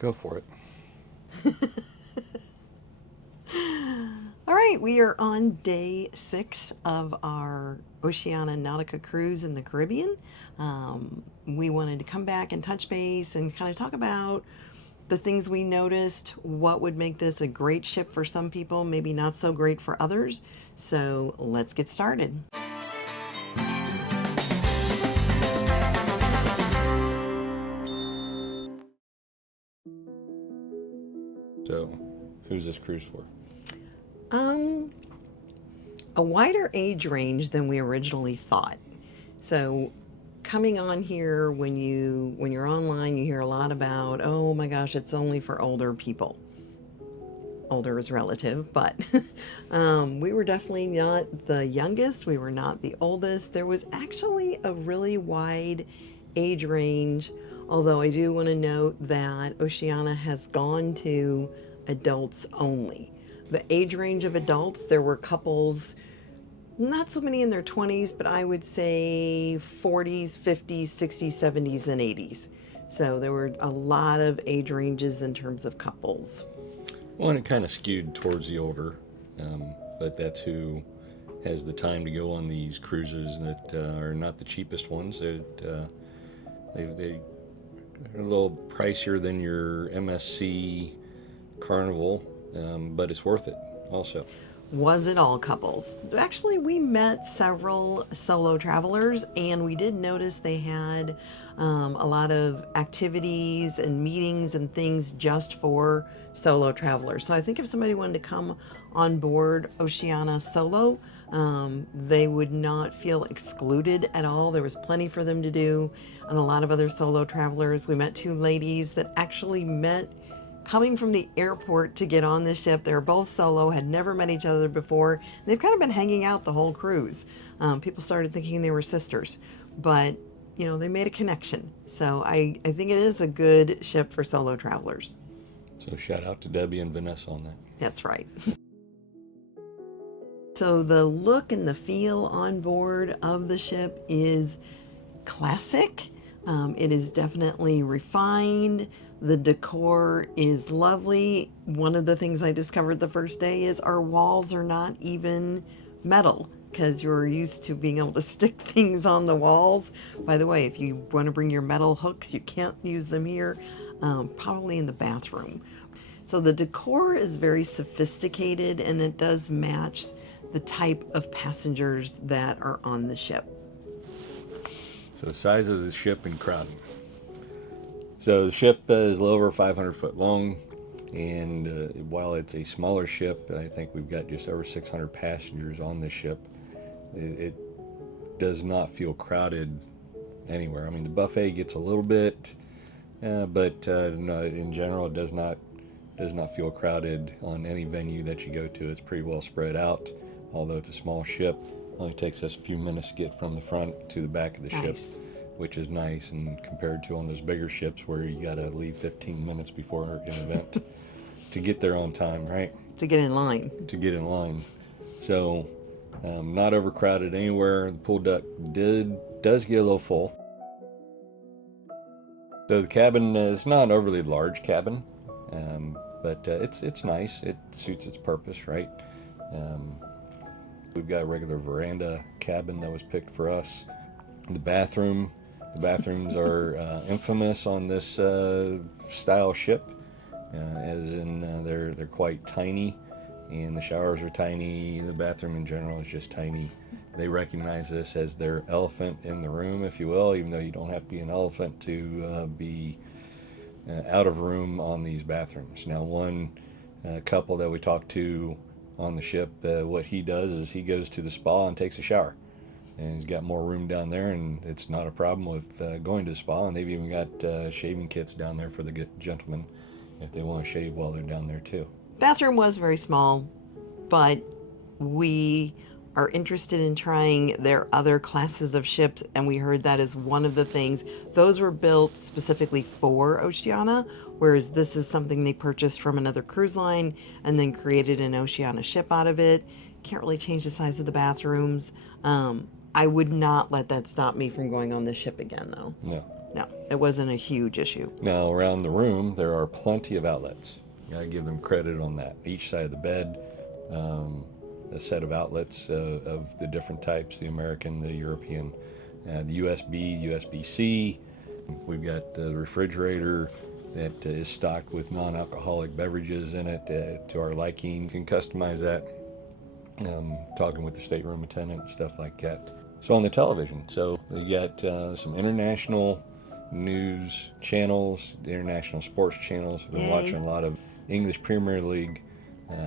Go for it. All right, we are on day 6 of our Oceania Nautica cruise in the Caribbean. We wanted to come back and touch base and kind of talk about the things we noticed, what would make this a great ship for some people, maybe not so great for others. So let's get started. So, who's this cruise for? Um, a wider age range than we originally thought. So coming on here, when you're online, you hear a lot about, oh my gosh, it's only for older people. Older is relative, but we were definitely not the youngest. We were not the oldest. There was actually a really wide age range, although I do want to note that Oceania has gone to adults only. The age range of adults, there were couples, not so many in their 20s, but I would say 40s, 50s, 60s, 70s, and 80s. So there were a lot of age ranges in terms of couples. Well, and it kind of skewed towards the older, but that's who has the time to go on these cruises that are not the cheapest ones. They are a little pricier than your MSC Carnival, but it's worth it also. Was it all couples? Actually, we met several solo travelers, and we did notice they had a lot of activities and meetings and things just for solo travelers. So I think if somebody wanted to come on board Oceania solo, they would not feel excluded at all. There was plenty for them to do, and a lot of other solo travelers. We met two ladies that actually met coming from the airport to get on the ship. They were both solo, had never met each other before. They've kind of been hanging out the whole cruise. People started thinking they were sisters, but they made a connection. So I think it is a good ship for solo travelers. So shout out to Debbie and Vanessa on that. That's right. So the look and the feel on board of the ship is classic. It is definitely refined. The decor is lovely. One of the things I discovered the first day is our walls are not even metal, because you're used to being able to stick things on the walls. By the way, if you want to bring your metal hooks, you can't use them here, probably in the bathroom. So the decor is very sophisticated, and it does match the type of passengers that are on the ship. So the size of the ship and crowding. So the ship is a little over 500 foot long, and while it's a smaller ship, I think we've got just over 600 passengers on the ship. It does not feel crowded anywhere. I mean, the buffet gets a little bit, but no, in general, it does not feel crowded on any venue that you go to. It's pretty well spread out. Although it's a small ship, it only takes us a few minutes to get from the front to the back of the ship, which is nice, and compared to on those bigger ships where you got to leave 15 minutes before an event to get there on time, right? To get in line. So not overcrowded anywhere. The pool deck does get a little full. So the cabin is not an overly large cabin, but it's nice. It suits its purpose, right? We've got a regular veranda cabin that was picked for us. The bathrooms are infamous on this style ship, as in they're quite tiny, and the showers are tiny. The bathroom in general is just tiny. They recognize this as their elephant in the room, if you will, even though you don't have to be an elephant to be out of room on these bathrooms. Now, one couple that we talked to on the ship, what he does is he goes to the spa and takes a shower, and he's got more room down there, and it's not a problem with going to the spa. And they've even got shaving kits down there for the gentlemen if they want to shave while they're down there too. Bathroom was very small, but we are interested in trying their other classes of ships, and we heard that is one of the things. Those were built specifically for Oceania, whereas this is something they purchased from another cruise line and then created an Oceania ship out of it. Can't really change the size of the bathrooms. I would not let that stop me from going on this ship again, though. No, No, it wasn't a huge issue. Now, around the room, there are plenty of outlets. I give them credit on that. Each side of the bed, a set of outlets of the different types, the American, the European, the USB, USB-C. We've got the refrigerator that is stocked with non-alcoholic beverages in it to our liking. You can customize that, talking with the stateroom attendant and stuff like that. So on the television, so you got some international news channels, the international sports channels. We've been Yay. watching a lot of English Premier League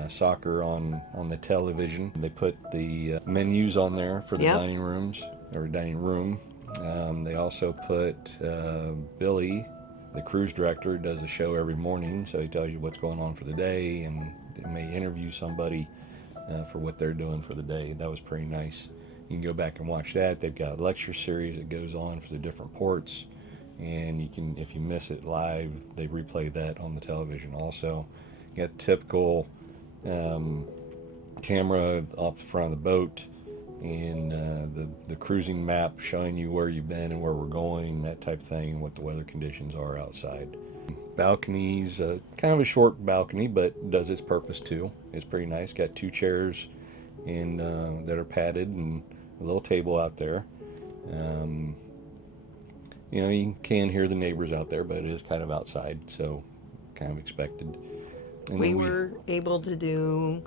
soccer on the television. They put the menus on there for the Yep. dining rooms or dining room. They also put Billy, the cruise director, does a show every morning, so he tells you what's going on for the day, and they may interview somebody for what they're doing for the day. That was pretty nice. You can go back and watch that. They've got a lecture series that goes on for the different ports, and you can, if you miss it live, they replay that on the television also. You got typical camera off the front of the boat, and the cruising map showing you where you've been and where we're going, that type of thing, and what the weather conditions are outside. Balconies, kind of a short balcony, but does its purpose too. It's pretty nice. Got 2 chairs and that are padded, and a little table out there. You know, you can hear the neighbors out there, but it is kind of outside, so kind of expected. And We then were able to do,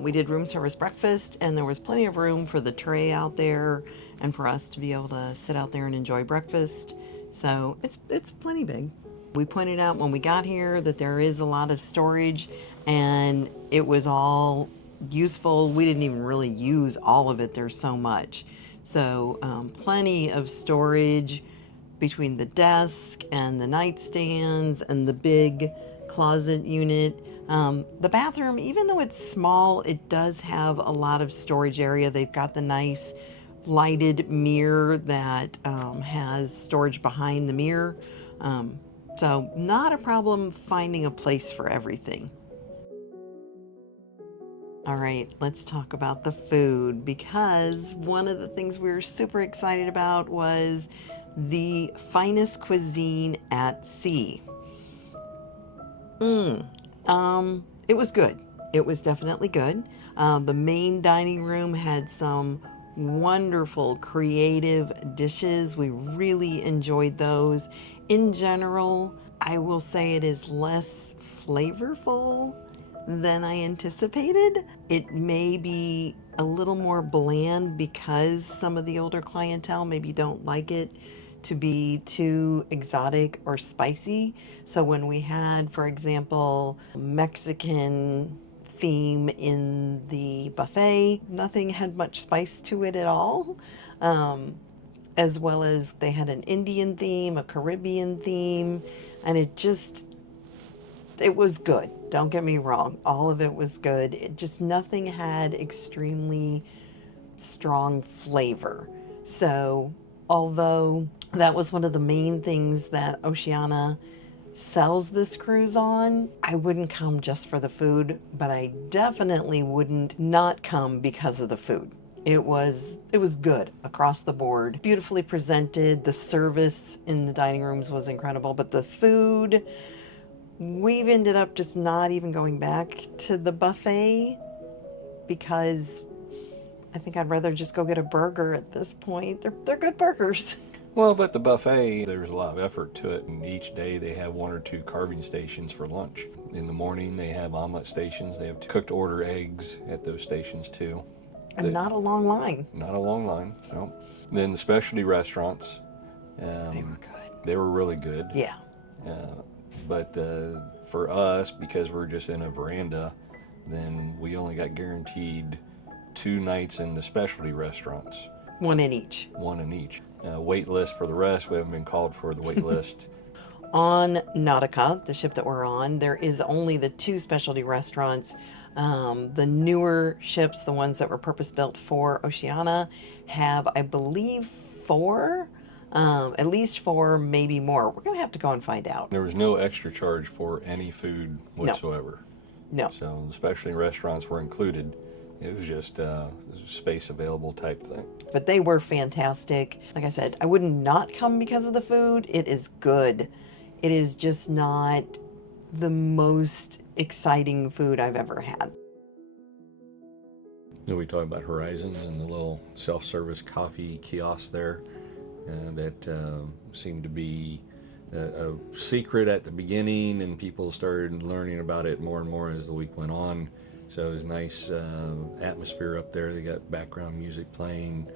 we did room service breakfast, and there was plenty of room for the tray out there and for us to be able to sit out there and enjoy breakfast. So it's plenty big. We pointed out when we got here that there is a lot of storage, and it was all useful. We didn't even really use all of it. There's so much. So plenty of storage between the desk and the nightstands and the big closet unit. The bathroom, even though it's small, it does have a lot of storage area. They've got the nice lighted mirror that has storage behind the mirror. So not a problem finding a place for everything. All right, let's talk about the food, because one of the things we were super excited about was the finest cuisine at sea. It was good. It was definitely good. The main dining room had some wonderful creative dishes. We really enjoyed those. In general, I will say it is less flavorful than I anticipated. It may be a little more bland because some of the older clientele maybe don't like it to be too exotic or spicy. So when we had, for example, Mexican theme in the buffet, nothing had much spice to it at all. As well as they had an Indian theme, a Caribbean theme, and it was good. Don't get me wrong. All of it was good. It just, nothing had extremely strong flavor. So, although that was one of the main things that Oceania sells this cruise on, I wouldn't come just for the food, but I definitely wouldn't not come because of the food. It was good across the board. Beautifully presented. The service in the dining rooms was incredible, but the food, we've ended up just not even going back to the buffet because I think I'd rather just go get a burger at this point. They're good burgers. Well, but the buffet, there's a lot of effort to it, and each day they have 1 or 2 carving stations for lunch. In the morning, they have omelet stations. They have cooked order eggs at those stations too. And not a long line. Not a long line, no. Then the specialty restaurants. They were good. They were really good. Yeah. But for us, because we're just in a veranda, then we only got guaranteed 2 nights in the specialty restaurants. 1 in each. 1 in each. Wait list for the rest. We haven't been called for the wait list. On Nautica, the ship that we're on, there is only the 2 specialty restaurants. The newer ships, the ones that were purpose-built for Oceania, have, I believe, 4. At least 4, maybe more. We're going to have to go and find out. There was no extra charge for any food whatsoever. No. So the specialty restaurants were included. It was just space available type thing. But they were fantastic. Like I said, I would not come because of the food. It is good. It is just not the most exciting food I've ever had. Then we talked about Horizons and the little self-service coffee kiosk there that seemed to be a secret at the beginning, and people started learning about it more and more as the week went on. So it was nice atmosphere up there. They got background music playing.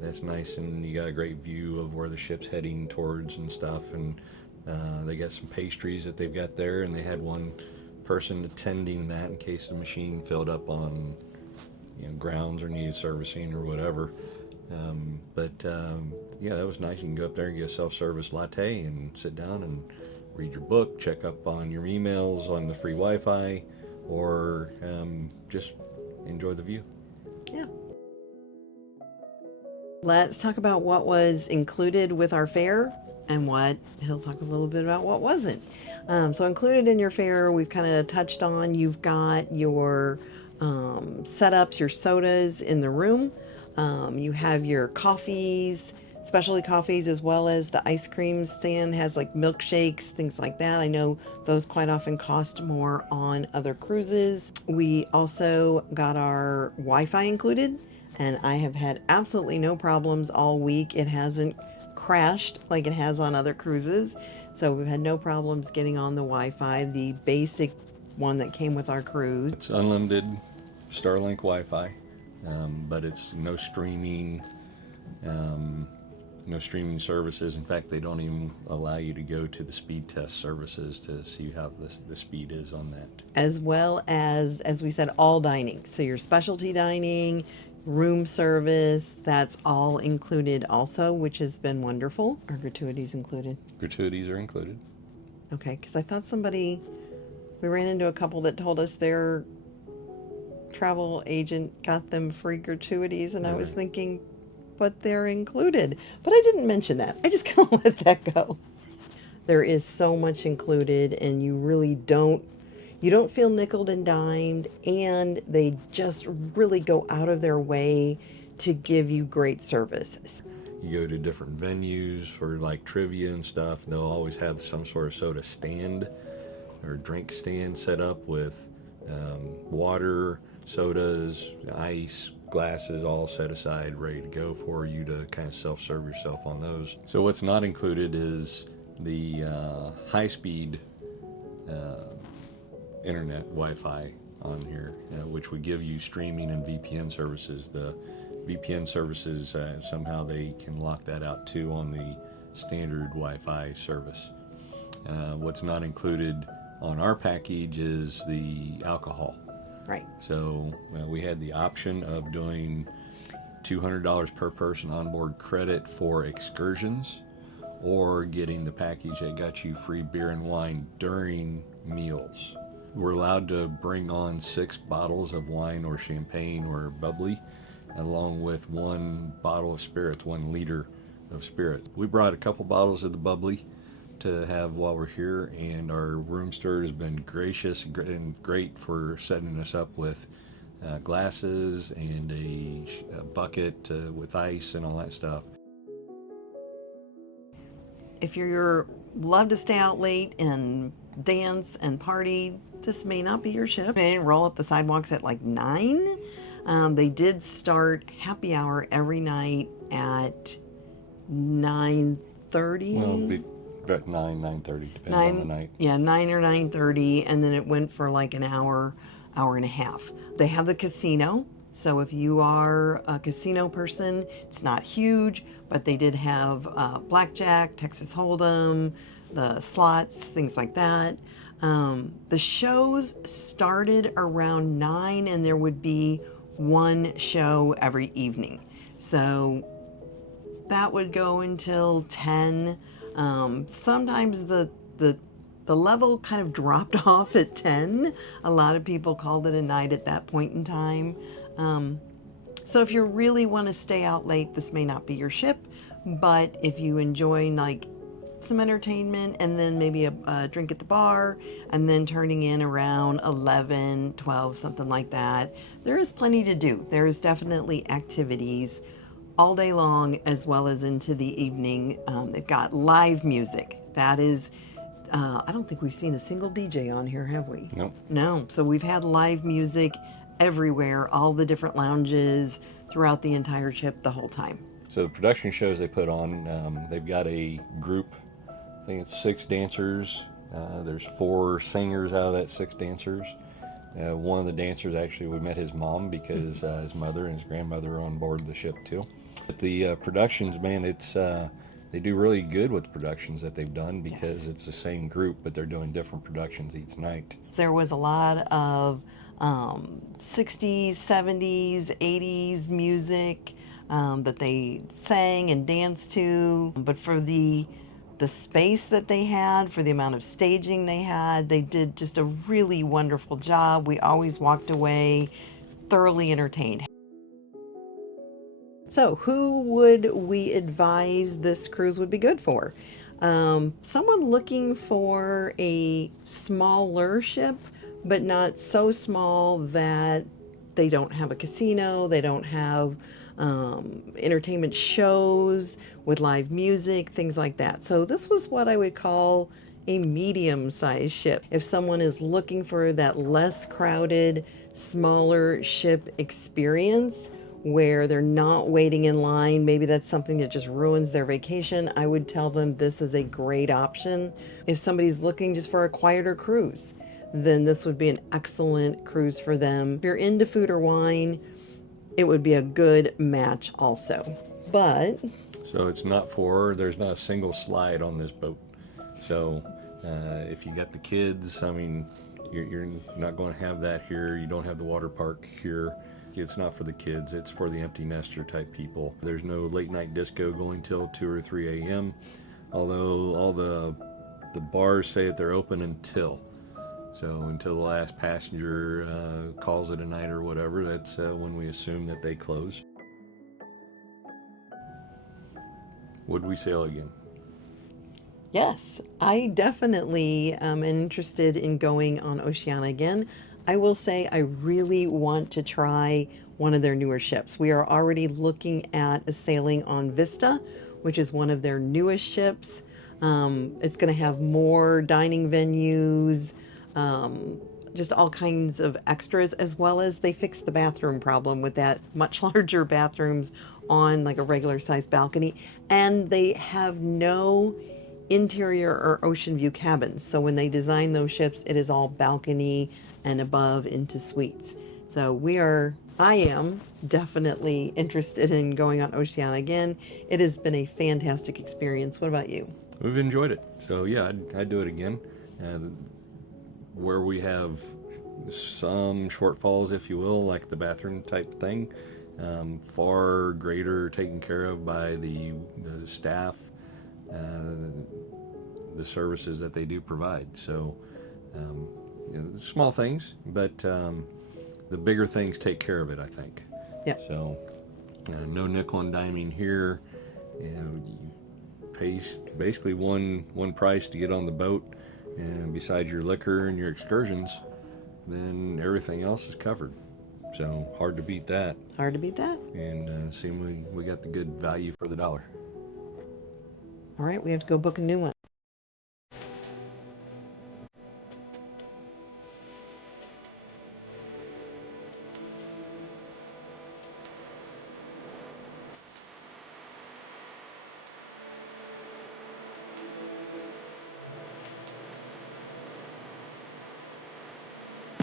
That's nice, and you got a great view of where the ship's heading towards and stuff. And they got some pastries that they've got there, and they had one person attending that in case the machine filled up on grounds or needed servicing or whatever. Yeah, that was nice. You can go up there and get a self-service latte and sit down and read your book, check up on your emails on the free Wi-Fi, or just enjoy the view. Yeah. Let's talk about what was included with our fare and what he'll talk a little bit about what wasn't. So included in your fare, we've kind of touched on, you've got your setups, your sodas in the room. You have your coffees, specialty coffees, as well as the ice cream stand has like milkshakes, things like that. I know those quite often cost more on other cruises. We also got our Wi-Fi included, and I have had absolutely no problems all week. It hasn't crashed like it has on other cruises. So we've had no problems getting on the Wi-Fi, the basic one that came with our cruise. It's unlimited Starlink Wi-Fi, but it's no streaming, no streaming services. In fact, they don't even allow you to go to the speed test services to see how the speed is on that. As well as we said, all dining. So your specialty dining, room service, that's all included also, which has been wonderful. Are gratuities included? Gratuities are included. Okay, because I thought we ran into a couple that told us their travel agent got them free gratuities, and I was thinking, but they're included. But I didn't mention that. I just kind of let that go. There is so much included, and you really don't feel nickeled and dimed, and they just really go out of their way to give you great service. You go to different venues for like trivia and stuff, they'll always have some sort of soda stand or drink stand set up with water, sodas, ice, glasses all set aside, ready to go for you to kind of self-serve yourself on those. So what's not included is the high-speed internet Wi-Fi on here, which would give you streaming and VPN services. The VPN services, somehow they can lock that out too on the standard Wi-Fi service. What's not included on our package is the alcohol. Right. So we had the option of doing $200 per person onboard credit for excursions, or getting the package that got you free beer and wine during meals. We're allowed to bring on 6 bottles of wine or champagne or bubbly, along with 1 bottle of spirits, 1 liter of spirit. We brought a couple bottles of the bubbly to have while we're here, and our room steward has been gracious and great for setting us up with glasses and a bucket with ice and all that stuff. If you're love to stay out late and dance and party, this may not be your ship. They didn't roll up the sidewalks at like 9. They did start happy hour every night at 9:30. Well, it'd be about 9:30, depending on the night. Yeah, 9 or 9:30, and then it went for like an hour and a half. They have the casino, so if you are a casino person, it's not huge, but they did have blackjack, Texas Hold'em, the slots, things like that. The shows started around 9, and there would be 1 show every evening. So that would go until 10. Sometimes the level kind of dropped off at 10. A lot of people called it a night at that point in time. So if you really want to stay out late, this may not be your ship. But if you enjoy like some entertainment, and then maybe a drink at the bar, and then turning in around 11, 12, something like that. There is plenty to do. There is definitely activities all day long as well as into the evening. They've got live music. That is, I don't think we've seen a single DJ on here, have we? Nope. No. So we've had live music everywhere, all the different lounges throughout the entire ship the whole time. So the production shows they put on, they've got a group, I think it's 6 dancers. There's 4 singers out of that 6 dancers. One of the dancers, actually, we met his mom because his mother and his grandmother are on board the ship too. But the productions, man, it's they do really good with the productions that they've done because it's the same group, but they're doing different productions each night. There was a lot of 60s, 70s, 80s music that they sang and danced to. But for the space that they had, for the amount of staging they had, they did just a really wonderful job. We always walked away thoroughly entertained. So who would we advise this cruise would be good for? Someone looking for a smaller ship, but not so small that they don't have a casino, they don't have entertainment shows with live music, things like that. So this was what I would call a medium-sized ship. If someone is looking for that less crowded, smaller ship experience where they're not waiting in line, maybe that's something that just ruins their vacation, I would tell them this is a great option. If somebody's looking just for a quieter cruise, then this would be an excellent cruise for them. If you're into food or wine, it would be a good match also. But So it's not there's not a single slide on this boat. So if you got the kids, I mean, you're not going to have that here. You don't have the water park here. It's not for the kids. It's for the empty nester type people. There's no late night disco going till 2 or 3 a.m. Although all the bars say that they're open until. So until the last passenger calls it a night or whatever, that's when we assume that they close. Would we sail again? yes, I definitely am interested in going on Oceania again. I will say I really want to try one of their newer ships. We are already looking at a sailing on Vista, which is one of their newest ships. It's going to have more dining venues, just all kinds of extras, as well as they fixed the bathroom problem with that much larger bathrooms on like a regular sized balcony. And they have no interior or ocean view cabins. So when they design those ships, it is all balcony and above into suites. So I am definitely interested in going on Oceania again. It has been a fantastic experience. What about you? We've enjoyed it. So yeah, I'd do it again. Where we have some shortfalls, if you will, like the bathroom type thing, far greater taken care of by the staff, the services that they do provide. So small things, but the bigger things take care of it, I think. Yeah. So no nickel and diming here. You pay basically one price to get on the boat, and besides your liquor and your excursions, then everything else is covered. So hard to beat that. Hard to beat that. And seem we got the good value for the dollar. All right, we have to go book a new one.